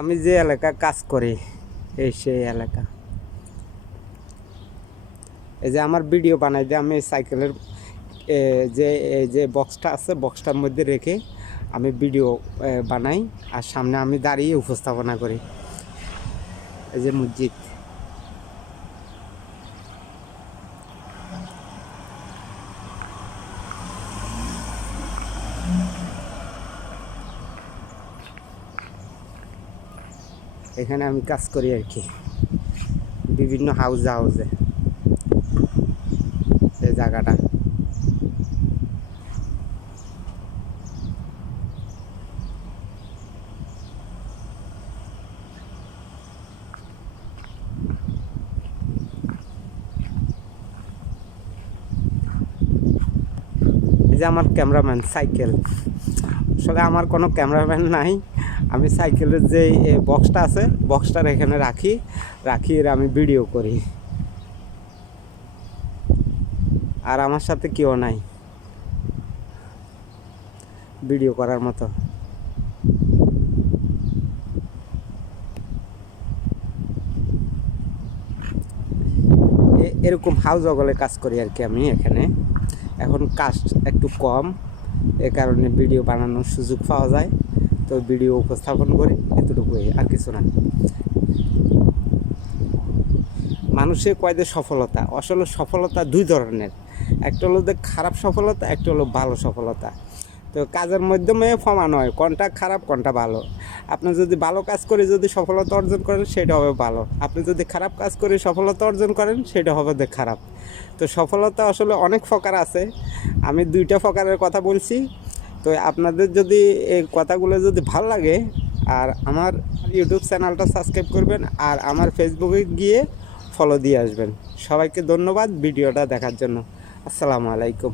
আমি যে এলাকা কাজ করি এই সেই এলাকা। এই যে আমার ভিডিও বানাই দিয়ে আমি সাইকেলের যে বক্সটা আছে বক্সটার মধ্যে রেখে আমি ভিডিও বানাই, আর সামনে আমি দাঁড়িয়ে উপস্থাপনা করি। এই যে মসজিদ, এখানে আমি কাজ করি আর কি, বিভিন্ন হাউজে এই জায়গাটা। এই যে আমার ক্যামেরাম্যান সাইকেল, আসলে আমার কোনো ক্যামেরাম্যান নাই, আমি সাইকেলের যে বক্সটা আছে বক্সটার এখানে রাখি এর আমি ভিডিও করি, আর আমার সাথে কেউ নাই ভিডিও করার মতো। এরকম হাউস অগলে কাজ করি আর কি আমি এখানে। এখন কাজ একটু কম, এ কারণে ভিডিও বানানোর সুযোগ পাওয়া যায়, তো ভিডিও উপস্থাপন করি, এতটুকুই, আর কিছু না। মানুষের কয়দের সফলতা, আসলে সফলতা দুই ধরনের, একটা হলো যে খারাপ সফলতা, একটা হলো ভালো সফলতা। তো কাজের মাধ্যমে প্রমাণ হয় কোনটা খারাপ কোনটা ভালো। আপনি যদি ভালো কাজ করে যদি সফলতা অর্জন করেন সেটা হবে ভালো, আপনি যদি খারাপ কাজ করে সফলতা অর্জন করেন সেটা হবে খারাপ। তো সফলতা আসলে অনেক প্রকার আছে, আমি দুইটা প্রকারের কথা বলছি। তো আপনাদের যদি এই কথাগুলো যদি ভালো লাগে, আর আমার ইউটিউব চ্যানেলটা সাবস্ক্রাইব করবেন, আর আমার ফেসবুকে গিয়ে ফলো দিয়ে আসবেন। সবাইকে ধন্যবাদ ভিডিওটা দেখার জন্য। আসসালামু আলাইকুম।